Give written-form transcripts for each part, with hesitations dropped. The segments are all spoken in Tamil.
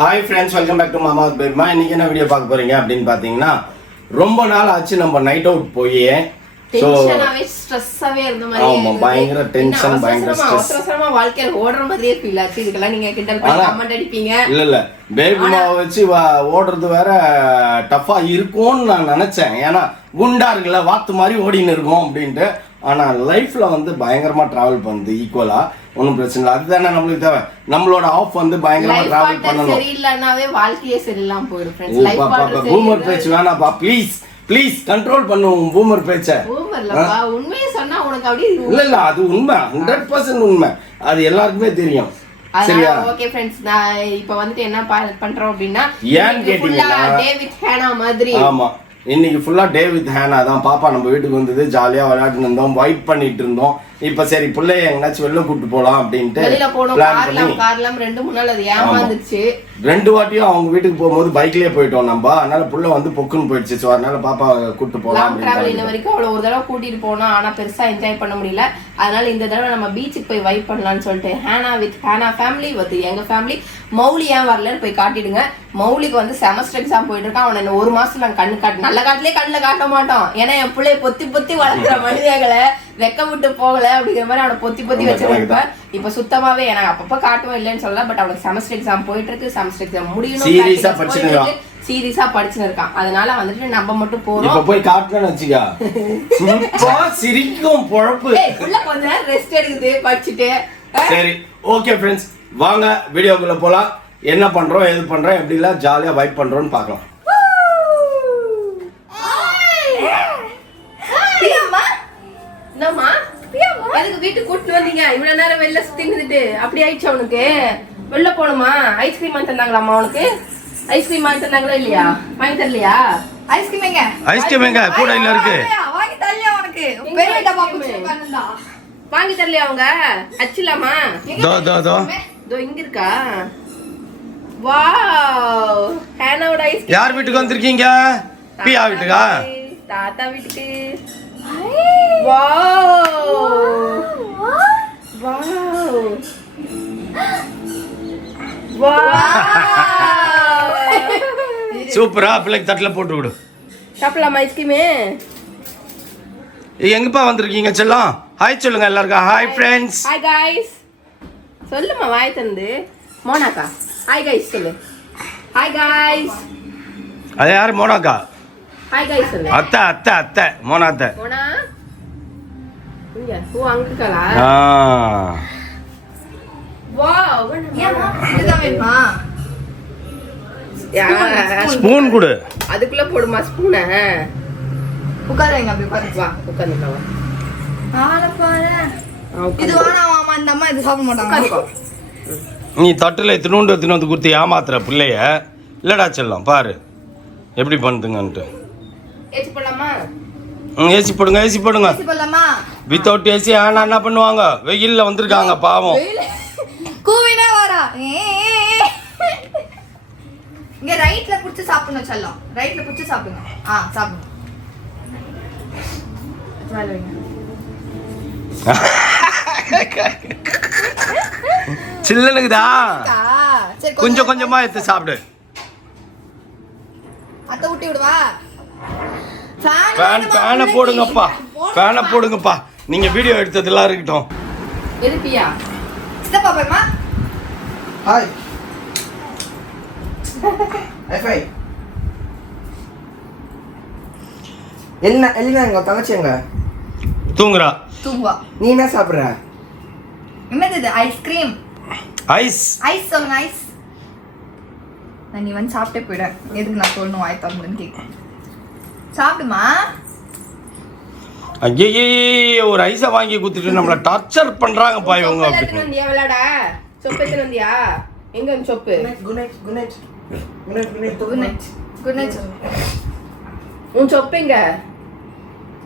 Hi friends, welcome back to மாமாஸ் பேபிமா. இன்னைக்கு என்ன வீடியோ பார்க்க போறீங்க அப்படின்னு பார்த்தீங்கன்னா, ரொம்ப நாள் ஆச்சு நம்ம நைட் அவுட் போய் பயங்கர டென்ஷன், பயங்கர வாழ்க்கையில ஓடுற மாதிரியே ஃபீல் ஆச்சு. இதுக்கெல்லாம் நீங்க கிண்டல் பண்ணி கமெண்ட் அடிப்பீங்க. இல்ல பேபிமாவை வச்சு ஓடுறது வேற டஃபா இருக்கும்னு நான் நினைச்சேன். ஏன்னா குண்டா இருக்குல்ல, வாத்து மாதிரி ஓடின்னு இருக்கும் அப்படின்ட்டு. ஆனா லைஃப்ல வந்து பயங்கரமா டிராவல் பண்ணுது ஈக்குவலா. ஒன்றும் பிரச்சனை இல்லை, அதுதானே நம்மளுக்கு தேவை. நம்மளோட ஆஃப் வந்து பயங்கரமா டிராவல் பண்ணணும். சரியில்லைனாவே வாழ்க்கையே சரியில்லாம போயிடும் ஃப்ரெண்ட்ஸ். லைஃப் பார்ட்னர் பூமர் பேச்சு வேணாப்பா, ப்ளீஸ் கண்ட்ரோல் பண்ணுவோம் பூமர் பேச்ச. பூமர்லப்பா உண்மையை சொன்னா உனக்கு அப்படியே இல்ல அது உண்மை, 100% உண்மை. அது எல்லாருக்குமே தெரியும். சரியா? ஓகே ஃப்ரெண்ட்ஸ், நான் இப்போ வந்து என்ன பண்றோம் அப்படின்னா, ஏன் கேட்டீங்கன்னா டேவிட் ஹேனா மாதிரி. ஆமா, இன்னைக்கு ஃபுல்லா டே வித் ஹேனா தான். பாப்பா நம்ம வீட்டுக்கு வந்தது, ஜாலியா விளையாட்டு இருந்தோம், வைப் பண்ணிட்டு இருந்தோம். இப்ப சரி பிள்ளைய எங்கனாச்சும் வெளில கூட்டு போலாம் அப்படின்ட்டு கார்லாம் 2-3 நாள் அது ஏமாந்துச்சு. 2 வாட்டியும் அவங்க வீட்டுக்கு போகும்போது பைக்லயே போயிட்டோம் நம்ம. அதனால புள்ள வந்து பொக்குன்னு போயிடுச்சு. ஸோ அதனால பாப்பா கூட்டு போலாம். இன்ன வரைக்கும் அவ்வளவு ஒரு தடவை கூட்டிட்டு போனோம், ஆனா பெருசா என்ஜாய் பண்ண முடியல. அதனால இந்த தடவை நம்ம பீச்சுக்கு போய் வைப் பண்ணலாம்னு சொல்லிட்டு ஹேனா வித் ஹேனா ஃபேமிலி வந்து எங்க ஃபேமிலி. மௌலி ஏன் வரலன்னு போய் காட்டிடுங்க. மௌலிக்கு வந்து செமஸ்டர் எக்ஸாம் போயிட்டு இருக்கான். அவனை 1 மாசம் நாங்க கண்ணு காட்டு நல்ல காட்டிலே கண்ணுல காட்ட மாட்டோம். ஏன்னா என் பிள்ளைய பொத்தி வளர்க்குற மனிதர்களை வெக்க விட்டு போகல அப்படிங்கிற மாதிரி அவனை பொத்தி வச்சிருப்பேன். இப்ப சுத்தமாவே எனக்கு அப்பப்ப காட்டுவோம் இல்லைன்னு சொல்லலாம். பட் அவனுக்கு செமஸ்டர் எக்ஸாம் போயிட்டு இருக்கு. செமஸ்டர் எக்ஸாம் முடியணும், சீரியஸா படிச்சுன்னு இருக்கான். அதனால வந்துட்டு நம்ம மட்டும் போறோம். இப்ப போய் காட்டணும்னு வச்சுக்கா சிரிக்கும் பொழப்பு. உள்ள கொஞ்ச நேரம் ரெஸ்ட் எடுக்குது படிச்சுட்டு. சரி, ஓகே ஃப்ரெண்ட்ஸ், வாங்க வீடியோக்குள்ள போலாம். என்ன பண்றோம், எது பண்றோம், எப்படி எல்லாம் ஜாலியா வைப் பண்றோம்னு பார்க்கலாம். எதுக்கு வீட்டுக்கு கூட்டிட்டு வந்தீங்க? இவ்வளவு நேரம் வெளில சுத்தி இருந்துட்டு அப்படி ஆயிடுச்சு. அவனுக்கு வெளில போகணுமா? ஐஸ்கிரீம் வாங்கி தந்தாங்களாமா? அவனுக்கு ஐஸ்கிரீம் வாங்கி தந்தாங்களா இல்லையா? வாங்கி தரலையா? ஐஸ்கிரீம் எங்க கூட இல்ல இருக்கு. வாங்கி தரலையா? அவனுக்கு பெரிய டப்பா குடிச்சிருக்கானடா. வாங்கி தரலையா அவங்க? அச்சிலாமா? தோ இங்க இருக்கா? வாவ், ஹேனாவோட ஐஸ்கிரீம். யார் வீட்டுக்கு வந்திருக்கீங்க? பியா வீட்டுக்கா? தாத்தா வீட்டுக்கு. வாவ் வாவ் வாவ், சூப்பரா. பிள்ளைக்கு தட்டுல போட்டு விடு. சாப்பிடலாமா ஐஸ்கிரீமே? எங்கப்பா வந்திருக்கீங்க செல்லம்? ஹாய் சொல்லுங்க எல்லாருக்கும். Hi friends. Hi guys. சொல்லுமா வாய் தந்து. மோனாக்கா ஹாய் गाइस சொல்லு. Hi guys. அது யார்? மோனாக்கா. ஹாய் गाइस சொல்லு. அத்தை மோனா அத்தை. மோனா இங்க ஓ அங்க இருக்கலா? வாவ், ஏமா இதுதான் வேணுமா? ஸ்பூன் கொடு. அதுக்குள்ள போடுமா ஸ்பூனை? உட்காருங்க, அப்படி உட்காரு. வா உட்காருங்க. வா ஆள பாரு. இது வேணாமா? இந்த அம்மா இது சாப்பிட மாட்டாங்க. நீ தட்டுல எடுத்துன்னு வந்து குடுத்து ஏமாத்துற பிள்ளைய. இல்லடா செல்லம், பாரு எப்படி பண்ணுதுங்கன்ட்டு. ஏசி போடலாமா? ஏசி போடுங்க, ஏசி போடுங்க. ஏசி போடலாமா? வித்தவுட் ஏசி ஆனா என்ன பண்ணுவாங்க? வெயில்ல வந்திருக்காங்க பாவம். கூவினா வரா. இங்க ரைட்ல புடிச்சு சாப்பிடணும் செல்லம். ரைட்ல புடிச்சு சாப்பிடுங்க. சாப்பிடுங்க. சில்லனுக்குதா? கொஞ்சம் கொஞ்சமா எடுத்து சாப்பிடு. அத்தை ஊட்டி விடுவா. ஃபேனை போடுங்கப்பா, ஃபேனை போடுங்கப்பா. நீங்க வீடியோ எடுத்ததெல்லாம் இருக்கட்டும். எதுப்பியா சித்தப்பா பாருமா. Hi high. எலினா எங்க தங்கச்சி எங்க? தூங்குறா. நீ என்ன சாப்பிடுற? என்னது இது? ஐஸ்கிரீம். ஐஸ் சொல்லுங்க. ஐஸ் நீ வந்து சாப்பிட்டே போயிட. எதுக்கு நான் சொல்லணும் வாய் தரணும்னு கேட்க. சாப்பிடுமா? ஐயே, ஒரு ஐஸை வாங்கி குத்துட்டு நம்மள டார்ச்சர் பண்றாங்கப்பா இவங்க. அப்படி வந்தியா விளையாட? சொப்பு எடுத்து வந்தியா? எங்க சொப்பு? Good night. உன் சொப்பு எங்க?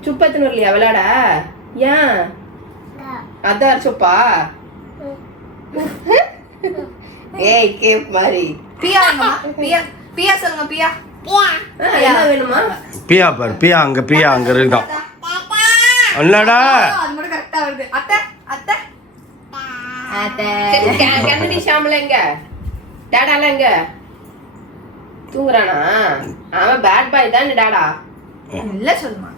சுப்பு எடுத்துன்னு வரலையா விளையாட? ஏன்? அதான் சொப்பா? ஏய் கேப் மாதிரி. பியா சொல்லுங்க. பியா என்ன வேணுமா? பியா பாரு, பியா அங்க இருக்கான். என்னடா அது மட்டும் கரெக்ட்டா வருது. அத்தை கண்ணடி ஷாம்ல எங்க? டாடால எங்க? தூங்குறானா? அவன் பேட் பாய் தான் டாடா. இல்ல சொல்லுமா.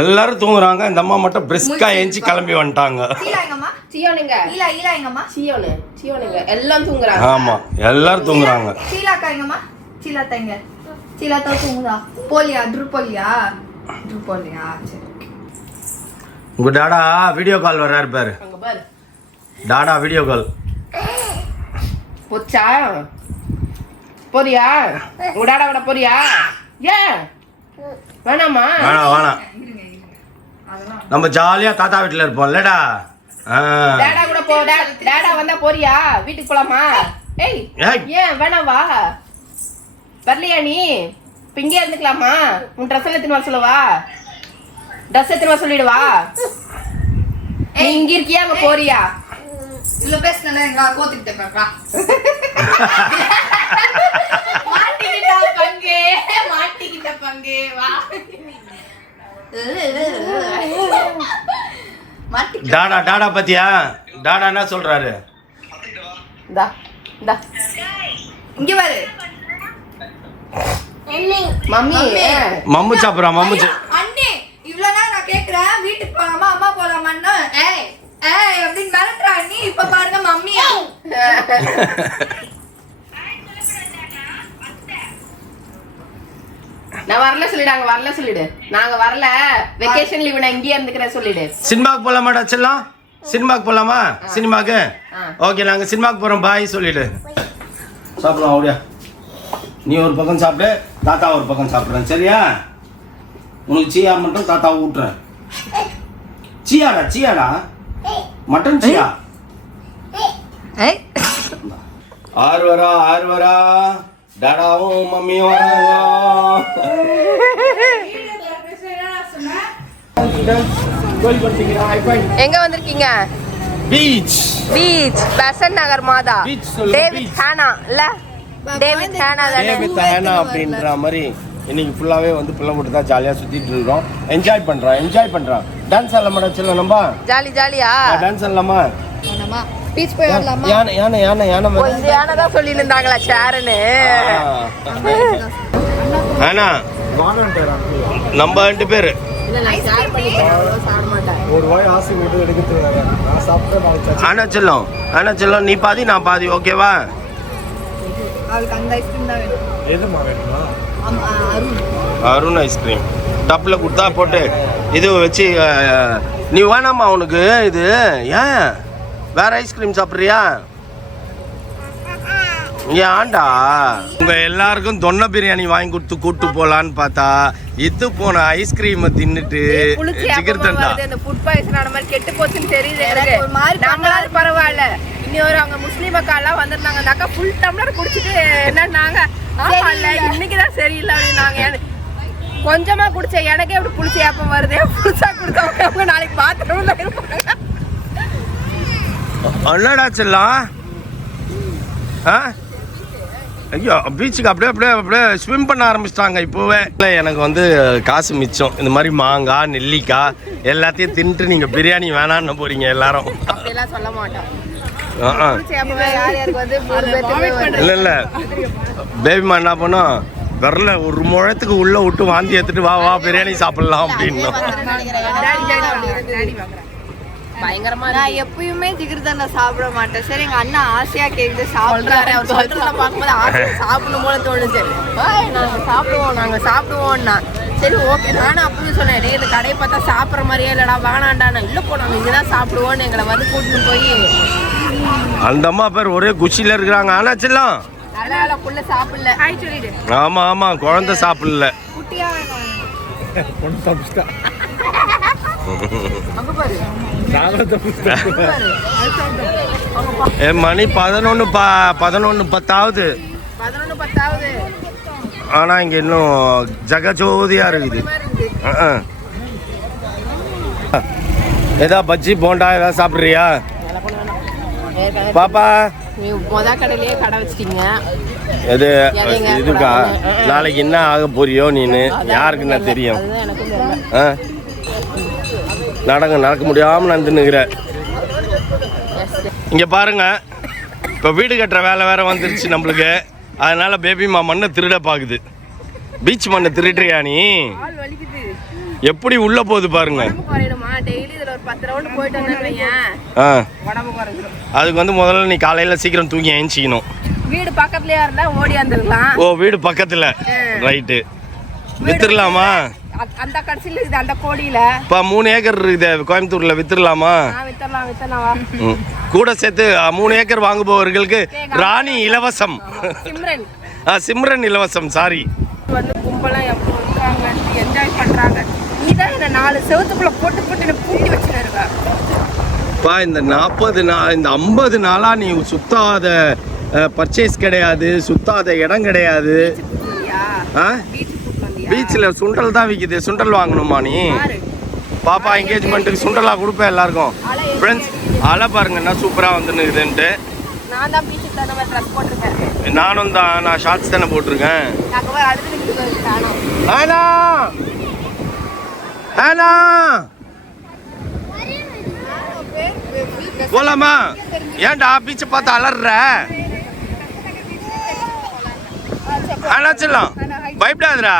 எல்லாரும் தூங்குறாங்க, இந்த அம்மா மட்டும் பிரிஸ்கா ஏஞ்சி கிளம்பி வந்துட்டாங்க. சீலா எங்கம்மா? சியோனுங்க. ஈலா எங்கம்மா? சியோனுங்க எல்லாம் தூங்குறாங்க. ஆமா, எல்லாரும் தூங்குறாங்க. சீலாக்கா எங்கம்மா? சீலா தங்க. சீலா தான் தூங்குதா? போலியா? ட்ரூப்போலியா? சரி. உங்க டாடா வீடியோ கால் வர்றாரு பாரு. அங்க பாரு. Tata video call. போச்சா? போறியா? உங்க டாடா விட போறியா? ஏன் வேணாமா? வேணாம். நம்ம ஜாலியா தாத்தா வீட்டுல இருப்போம் இல்லடா. டாடா கூட போ. டாடா வந்தா போறியா? வீட்டுக்கு போலாமா? ஏய் ஏன் வேணாவா? வரலையா நீ? இப்ப இங்கே இருந்துக்கலாமா? உன் ட்ரெஸ் எடுத்துன்னு வர சொல்லவா? ட்ரெஸ் எடுத்துன்னு வர சொல்லிடுவா? நீ இங்க இருக்கியா அங்க போறியா? இவ்வளவு பேசினா எங்க கோத்துக்கிட்டேன்க்கா. மாட்டிக்கிட்ட பங்கு வா. டாடா பத்தியா? டாடா என்ன சொல்றாரு? இங்க பாரு மம்மி. மம்மு சாப்பிடுறா. அண்ணே இவ்வளவு நேரம் நான் கேக்குறேன் வீட்டுக்கு போலாமா அம்மா போலாமான்னு. ஏய் அப்படின்னு மிரட்டுறா நீ. இப்ப பாருங்க மம்மியா. நான் வரல சொல்லிடாங்க. வரல சொல்லிடு. நாங்க வரல, வெக்கேஷன் லீவ் நான் இங்கேயே இருந்துக்கிறேன் சொல்லிடு. சினிமாக்கு போலாமாடா செல்லம்? சினிமாக்கு போலாமா? சினிமாக்கு ஓகே, நாங்க சினிமாக்கு போறோம் பாய் சொல்லிடு. சாப்பிடலாம் அப்படியா? நீ ஒரு பக்கம் சாப்பிடு, தாத்தா ஒரு பக்கம் சாப்பிடுறேன் சரியா? உனக்கு சீயா மட்டும் தாத்தாவை ஊட்டுறேன். சீயாடா மட்டன் சீயா. ஆறு வரா டாடாவும் மம்மியும் வராங்க. எங்க வந்திருக்கீங்க? பீச் பெசன்ட் நகர் மாதா. டேவிட் ஹானா இல்ல? டேவிட் ஹானா அப்படின்ற மாதிரி இன்னைக்கு ஃபுல்லாவே வந்து பிள்ளை மட்டும் தான் ஜாலியா சுத்திட்டு இருக்கோம். என்ஜாய் பண்றோம். டான்ஸ் ஆடலாமா செல்லம்? நம்ம ஜாலியா டான்ஸ் ஆடலாமா? பீச் போய் வரலாமா? யானை இந்த யானை தான் சொல்லி இருந்தாங்களா சேருன்னு? ஆனா நம்ம 2 பேரு ஆனா செல்லம் நீ பாதி நான் பாதி ஓகேவா? அருண் ஐஸ்கிரீம் டப்ல கொடுத்தா போட்டு இது வச்சு. நீ வேணாமா உனக்கு இது? ஏன் வேற ஐஸ்கிரீம் சாப்பிட்றியா? ஏன்டா உங்க எல்லாருக்கும் தொன்ன பிரியாணி வாங்கி கொடுத்து கூட்டு போலான்னு பார்த்தா இது போன ஐஸ்கிரீம் தின்னுட்டு சிக்கன் தண்டா ஃபுட் பாய்சன் ஆன மாதிரி கெட்டு போச்சுன்னு தெரியுது எனக்கு. நம்மளால பரவாயில்ல. இன்னொரு அவங்க முஸ்லீம் அக்கா எல்லாம் வந்திருந்தாங்க. அந்த அக்கா ஃபுல் டம்ளர் குடிச்சிட்டு என்னன்னாங்க, ஆமா இல்ல இன்னைக்குதான் சரியில்லை அப்படின்னாங்க. கொஞ்சமா குடிச்ச எனக்கே எப்படி புளிச்சு ஏப்பம் வருது. புதுசா குடிச்சவங்க நாளைக்கு பாத்ரூம்ல இருப்பாங்க. என்னடா செல்லம்? ஐயோ பீச்சுக்கு அப்படியே ஸ்விம் பண்ண ஆரம்பிச்சிட்டாங்க இப்போவே. இல்லை எனக்கு வந்து காசு மிச்சம். இந்த மாதிரி மாங்காய் நெல்லிக்காய் எல்லாத்தையும் தின்ட்டு நீங்கள் பிரியாணி வேணான்னு போறீங்க எல்லாரும். அப்படியெல்லாம் சொல்ல மாட்டோம். இல்லை பேபிமா என்ன பண்ணோம், விரல ஒரு முழத்துக்கு உள்ள விட்டு வாந்தி எடுத்துட்டு வா பிரியாணி சாப்பிடலாம் அப்படின்னு. பயங்கரமா நான் எப்பயுமே ஜிகிர்தண்டா சாப்பிட மாட்டேன். சரி எங்க அண்ணா ஆசையா கேக்குது சாப்பிடுறாரு. அவர் சொல்றத பார்க்கும்போது ஆசையா சாப்பிடணும் போல தோணுச்சு. நாங்க சாப்பிடுவோம்னா சரி ஓகே. நானும் அப்பவும் சொன்னேன், டே இந்த கடையை பார்த்தா சாப்பிட்ற மாதிரியே இல்லடா வேணாண்டா. நான் இல்லை போ நாங்கள் இங்கதான் சாப்பிடுவோன்னு எங்களை வந்து கூட்டிட்டு போய் அந்த அம்மா பேர் ஒரே குஷியில இருக்கிறாங்க. ஆனா செல்லம் புள்ள சாப்பிடல சொல்லிடு. ஆமா குழந்தை சாப்பிடல. குட்டியா மணி 11:10 ஆனா இங்க இன்னும் ஜகஜோதியா இருக்குது. ஏதா பஜ்ஜி போண்டா ஏதாவது சாப்பிட்றியா பாப்பா? நீ மொத கடையிலேயே கடை வச்சிட்டீங்க. எது இதுக்கா? நாளைக்கு என்ன ஆக போறியோ நீனு யாருக்கு என்ன தெரியும்? நடக்க முடியாம நான் தின்னுக்கிறேன். இங்க பாருங்க இப்போ வீடு கட்டுற வேலை வேற வந்துருச்சு நம்மளுக்கு. அதனால பேபிமா மண்ணை திருட பாக்குது. பீச் மண்ணை திருடுறியா நீ? எப்படி உள்ள போகுது பாருங்க. அதுக்கு வந்து முதல்ல நீ காலையில சீக்கிரம் தூங்கி எழுச்சிக்கணும். வீடு பக்கத்துலயா இருந்தா ஓடி வந்துடலாம். ஓ வீடு பக்கத்துல, ரைட்டு. வித்துடலாமா? அந்த கடைசியில இருக்குது அந்த கோடியில. இப்ப 3 ஏக்கர் இருக்குது கோயம்புத்தூர்ல, வித்துடலாமா? வித்தரலாம். கூட சேர்த்து 3 ஏக்கர் வாங்குபவர்களுக்கு ராணி இலவசம். சிம்ரன் இலவசம். சாரி. வந்து கும்பலா இருக்காங்க, என்ஜாய் பண்றாங்க. நீதான் இந்த 4 செவத்துக்குள்ள போட்டு பூட்டி வச்சிருக்க. பா இந்த 40 நாள், இந்த 50 நாளா நீ சுத்தாத பர்ச்சேஸ் கிடையாது, சுத்தாத இடம் கிடையாது. பீச்சில் சுண்டல் தான் விற்கிது. சுண்டல் வாங்கணுமா நீ? பாப்பா என்கேஜ்மெண்ட்டுக்கு சுண்டலா கொடுப்பேன் எல்லாருக்கும். ஃப்ரெண்ட்ஸ் அலை பாருங்க என்ன சூப்பராக வந்துன்னுக்குதுன்ட்டு. நான் தான் பீச்சுக்கு தகுந்த மாதிரி ட்ரெஸ் போட்டிருக்கேன். நானும் தான். நான் ஷார்ட்ஸ் தானே போட்டிருக்கேன். ஆனா ஆனா போலாமா? ஏன்டா பீச்சை பார்த்து அலற? ஆனா செல்லம் பயப்படாதடா,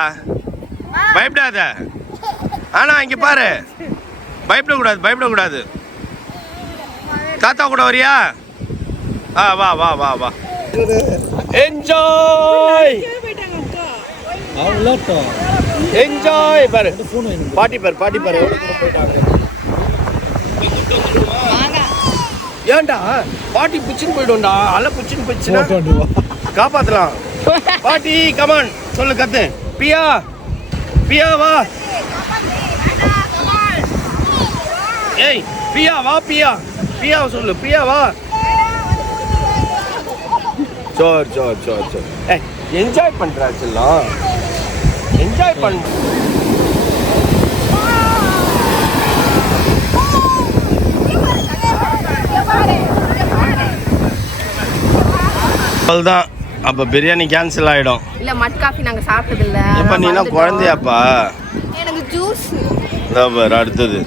பயப்படாத. ஆனா இங்க பாரு, பயப்படக்கூடாது. தாத்தா கூட வரியா? வா வா வா வா. Enjoy enjoy. பாரு பாட்டி பாரு எவ்வளவு தூரம் போயிட்டாங்க. ஏன்டா பாட்டி பிச்சுன்னு போயிடும்டா. அலை பிச்சுன்னு போயிடுச்சுன்னா காப்பாத்தலாம். பாட்டி கமான் சொல்லு, கத்து. பியா வா. ஏய் பியா வா. பியா சொல்லு. பியா வா. சோர். ஏய் என்ஜாய் பண்றா செல்லம், என்ஜாய் பண்ண. தான் அப்ப பிரியாணி கேன்சல் ஆயிடும். இல்ல மட் காஃபி நாங்க சாப்பிட்டது இல்ல. இப்ப நீ என்ன குழந்தையாப்பா? எனக்கு ஜூஸ். அடுத்தது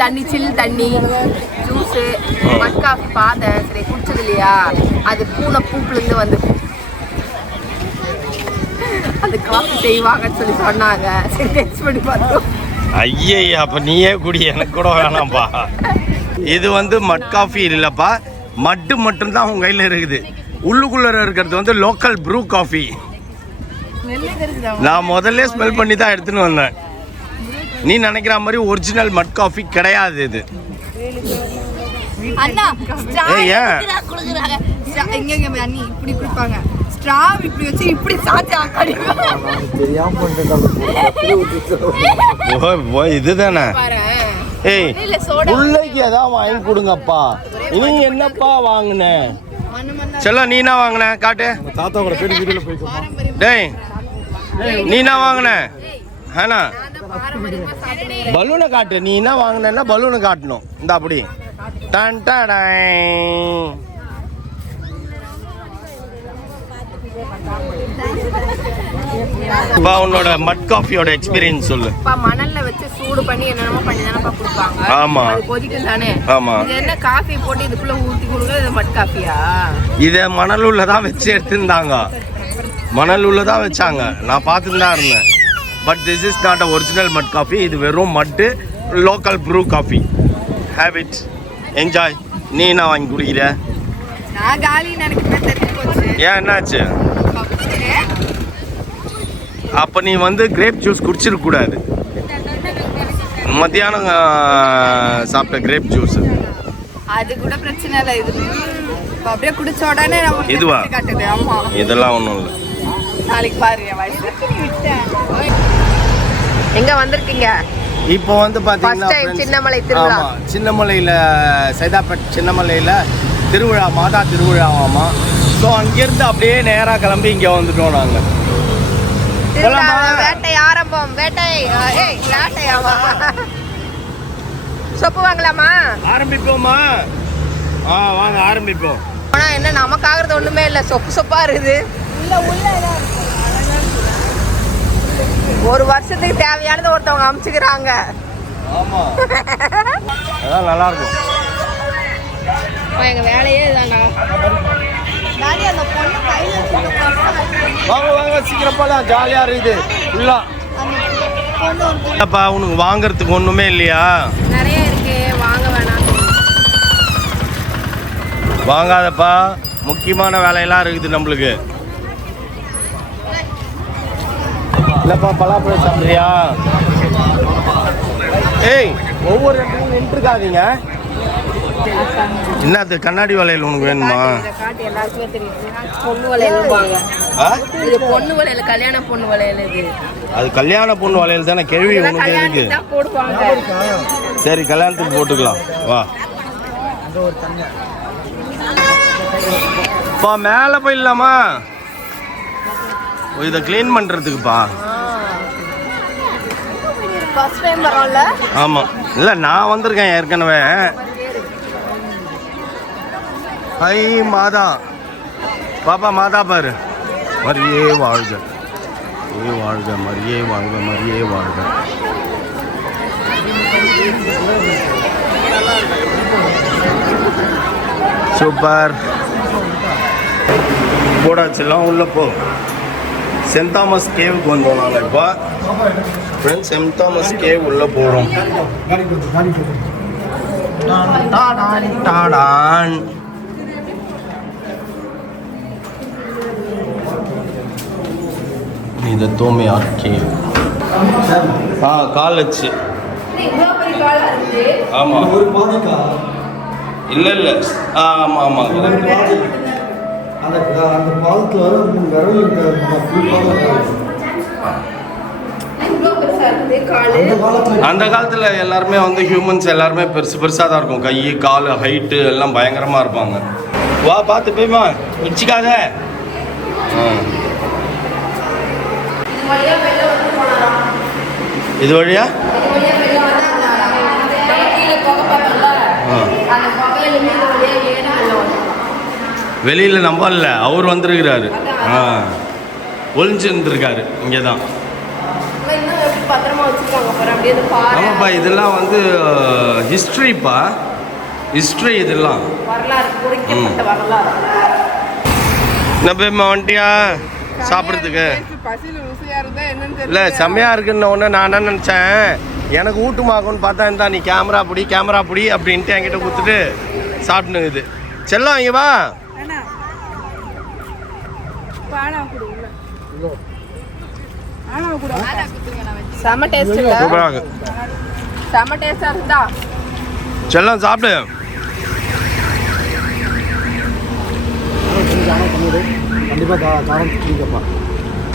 தண்ணி சில் தண்ணி ஜூஸ் மட் காஃபி பாதை சரி குடிச்சது இல்லையா? அது பூனை பூப்புல இருந்து வந்து அது காஃபி செய்வாங்கன்னு சொல்லி சொன்னாங்க. சரி டெஸ்ட் பண்ணி பார்த்தோம். ஐயே அப்ப நீயே குடி, எனக்கு கூட வேணாம்ப்பா. இது வந்து மட் காஃபி இல்லப்பா, மட்டு மட்டும்தான் உங்க கையில இருக்குது. உள்ளுக்குள்ள இருக்கிறது வந்து லோக்கல் ப்ரூ காஃபி. நான் முதல்ல ஸ்மெல் பண்ணி தான் எடுத்துன்னு வந்தேன். நீ நினைக்கிற மாதிரி ஒரிஜினல் மட் காஃபி கிடையாது இது. இப்படி குடிப்பாங்க. ஸ்ட்ரா இப்படி வச்சு இப்படி சாச்சா இதுதானே. ஏய் பிள்ளைக்கு ஏதாவது வாங்கி கொடுங்கப்பா. நீ என்னப்பா வாங்கின செல்லம்? நீ என்ன வாங்கின காட்டு. தாத்தா கூட போய் வீடியோல போய். டேய் நீ என்ன வாங்கின? ஹானா பலூனை காட்டு. நீ என்ன வாங்கினா பலூனை காட்டணும். இந்த அப்படி டன் டடாய். உன்னோட மட் காஃபியோட எக்ஸ்பீரியன்ஸ் சொல்லு. மணல்ல வச்சு சூடு பண்ணி என்னென்னமோ பண்ணி தானே கொடுப்பாங்க. ஆமா கொதிக்கும் தானே. ஆமா. இது என்ன காஃபி போட்டு இதுக்குள்ள ஊத்தி கொடுக்குறது? இது மட் காஃபியா? இத மணலுள்ள தான் வச்சு எடுத்துருந்தாங்க. மணலுள்ள தான் வச்சாங்க. நான் பார்த்துட்டு தான் இருந்தேன். But this is not a original mud coffee. இது வெறும் மட்டு local Bru coffee. Have it, enjoy. நீ என்ன வாங்கி குடிக்கிற? நான் காலி நினைக்கிறேன். தெரிஞ்சு போச்சு. ஏன் என்னாச்சு? அப்போ நீ வந்து கிரேப் ஜூஸ் குடிச்சிருக்க கூடாது. மத்தியானம் சாப்பிட்ட கிரேப் ஜூஸ் அது கூட பிரச்சனை இல்லை. இது அப்படியே குடிச்ச உடனே நமக்கு இதுவா காட்டுது. ஆமா இதெல்லாம் ஒன்றும் இல்லை. நாளைக்கு பாருங்க வயசு. எங்க வந்திருக்கீங்க? இப்போ வந்து பார்த்தீங்கன்னா சின்னமலை திருவிழா. சின்னமலையில் சைதாப்பேட் சின்னமலையில் திருவிழா, மாதா திருவிழாவாமா. ஸோ அங்கேருந்து அப்படியே நேராக கிளம்பி இங்கே வந்துட்டோம் நாங்கள். வேட்டை ஆரம்பம். சொப்பு வாங்கலாமா? ஆரம்பிப்போமா? வாங்க ஆரம்பிப்போம். ஆனா என்ன நமக்கு ஆகுறது ஒண்ணுமே இல்ல. சொப்பா இருக்குது. ஒரு வருஷத்துக்கு தேவையானது ஒருத்தவங்க அமைச்சுக்கிறாங்க. ஆமா அதான் நல்லா இருக்கும். எங்க வேலையே இதாண்டா. டாடி அந்த பொண்ணு கையில வச்சிருக்க வாங்க வாங்க சீக்கிரம் போலாம், ஜாலியா இருக்குது ஃபுல்லா. பொண்ணு ஒரு அப்பா உனக்கு வாங்குறதுக்கு ஒண்ணுமே இல்லையா? நிறைய இருக்கு, வாங்க வேணாம். வாங்காதப்பா, முக்கியமான வேலையெல்லாம் இருக்குது நம்மளுக்கு. இல்லப்பா பலாப்பழம் சாப்பிட்றியா? ஏய் ஒவ்வொரு இடத்துலையும் நின்றுருக்காதீங்க. என்ன அது கண்ணாடி வளையல் உனக்கு வேணுமா? இந்த காட்டு எல்லாருக்குமே தெரியும். பொண்ணு வளையல்பாங்க. இது பொண்ணு வளையல், கல்யாண பொண்ணு வளையல். இது அது கல்யாண பொண்ணு வளையல் தானே, கேள்வி உனக்கு எதுக்கு? கல்யாணத்துக்கு போடுவாங்க. சரி கல்யாணத்துக்கு போட்டுக்கலாம் வா. பா மேலே போயிடலாமா? இதை க்ளீன் பண்ணுறதுக்குப்பா. ஃபர்ஸ்ட் டைம் வரோம்ல. ஆமாம், இல்லை நான் வந்திருக்கேன் ஏற்கனவே. ஹை மாதா, பாப்பா மாதா பாரு. மரியே வாழ்க, வாழ்க மரியே வாழ்க, மரியே வாழ்க. சூப்பர் போடாச்செல்லாம் உள்ள போ. சென்ட் தாமஸ் கேவுக்கு வந்தோம் நாங்கள் இப்போ. ஃப்ரெண்ட்ஸ் சென்ட் தாமஸ் கேவ் உள்ள போகிறோம். டாடான் இது தோமையார் கேவ். கால் வச்சு. ஆமாம் இல்லை இல்லை ஆமாம் ஆமாம். அந்த பாலத்தில் வர அந்த காலத்தில் எல்லாருமே வந்து ஹியூமன்ஸ் எல்லாருமே பெருசு பெருசாக தான் இருக்கும். கை கால் ஹைட்டு எல்லாம் பயங்கரமாக இருப்பாங்க. வா பார்த்து போய்மா வச்சுக்காத. இது வழியா வெளியில் நம்ப இல்லை, அவர் வந்திருக்கிறாரு. ஒளிஞ்சிருந்துருக்காரு இங்கே தான். ஆமாப்பா இதெல்லாம் வந்து ஹிஸ்ட்ரிப்பா, ஹிஸ்ட்ரி இதெல்லாம். நம்ம வந்துட்டியா சாப்பிட்றதுக்கு? இல்லை செம்மையாக இருக்குன்னு ஒன்று நான் என்ன நினச்சேன், எனக்கு ஊட்டுமாக்குன்னு பார்த்தா இருந்தா நீ கேமரா பிடி அப்படின்ட்டு என்கிட்ட கொடுத்துட்டு சாப்பிட்டுனுக்குது. செல்லம் இங்கே வா. செம டேஸ்ட் இல்ல? சூப்பராக இருக்கு. செம டேஸ்டா இருக்குதா? செல்லம் சாப்பிடு. கண்டிப்பாக காரம் தூக்கிப்பா.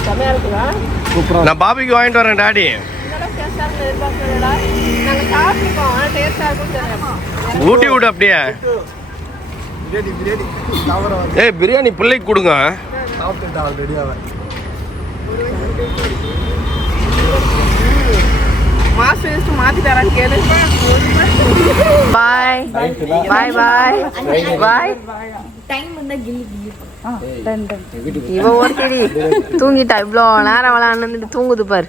செமையா இருக்குதா? சூப்பராக. நான் பாபிக்கு வாங்கிட்டு வரேன் டாடி. ஊட்டி விடு அப்படியே. ஏய் பிரியாணி பிள்ளைக்கு கொடுங்க. பாய் பாய் பாய் பாய். இவ ஓடி தூங்கிட்டா, இவ்வளோ நேரம் விளையாண்டு தூங்குது பாரு.